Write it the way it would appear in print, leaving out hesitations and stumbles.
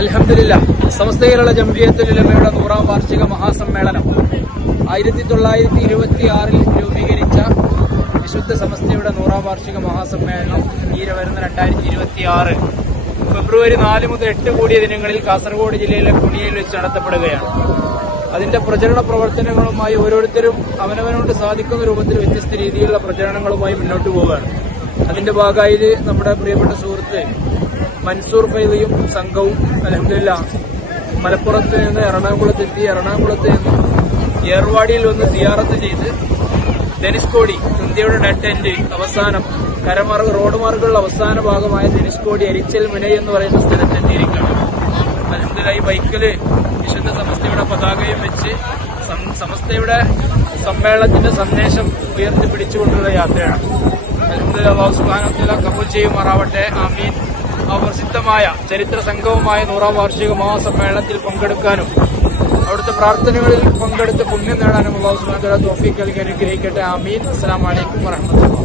അൽഹംദുലില്ലാഹ് സമസ്ത കേരള ജംഇയ്യത്തുൽ ഉലമയുടെ 100ാം വാർഷിക മഹാസമ്മേളനം 1926 രൂപീകരിച്ച വിശുദ്ധ സമസ്തയുടെ 100ാം വാർഷിക മഹാസമ്മേളനം ഈ വരുന്ന 2026 ഫെബ്രുവരി 4 മുതൽ 8 കൂടിയ ദിനങ്ങളിൽ കാസർഗോഡ് ജില്ലയിലെ കുണിയിൽ വെച്ച് നടത്തപ്പെടുകയാണ്. അതിന്റെ പ്രചരണ പ്രവർത്തനങ്ങളുമായി ഓരോരുത്തരും അവനവനോട് സാധിക്കുന്ന രൂപത്തിൽ വ്യത്യസ്ത രീതിയിലുള്ള പ്രചരണങ്ങളുമായി മുന്നോട്ട് പോവുകയാണ്. അതിന്റെ ഭാഗമായി നമ്മുടെ പ്രിയപ്പെട്ട സുഹൃത്ത് മൻസൂർ ഫൈദിയും സംഘവും അൽഹംദുലില്ലാഹ് മലപ്പുറത്ത് നിന്ന് എറണാകുളത്തെത്തി, എറണാകുളത്ത് നിന്ന് ഏർവാടിയിൽ വന്ന് സിയാറത്ത് ചെയ്ത് ധനുഷ്കോടി ഇന്ത്യയുടെ ഡെഡ് എൻഡ് അവസാനം റോഡ് മാർഗുള്ള അവസാന ഭാഗമായ ധനുഷ്കോടി അരിച്ചൽ മുനൈ എന്ന് പറയുന്ന സ്ഥലത്തെത്തിയിരിക്കുകയാണ്. അൽഹംദുലില്ലാഹ് ഈ ബൈക്കില് വിശുദ്ധ സമസ്തയുടെ പതാകയും വെച്ച് സമസ്തയുടെ സമ്മേളനത്തിന്റെ സന്ദേശം ഉയർത്തിപ്പിടിച്ചുകൊണ്ടുള്ള യാത്രയാണ്. അൽഹംദുലില്ലാഹ് അല്ലാഹു സുബ്ഹാനഹു വ തആല കബൂൽ ചെയ്യുമാറാവട്ടെ. ആമീൻ. ആ പ്രസിദ്ധമായ ചരിത്ര സംഗമമായ 100ാം വാർഷിക മഹാസമ്മേളനത്തിൽ പങ്കെടുക്കാനും അവിടുത്തെ പ്രാർത്ഥനകളിൽ പങ്കെടുത്ത് പുണ്യം നേടാനും അല്ലാഹു സുബ്ഹാനഹു വ തആല തൗഫീഖ് നൽകി അനുഗ്രഹിക്കട്ടെ. ആമീൻ. അസ്സലാമു അലൈക്കും വറഹ്മത്തുള്ളാഹി.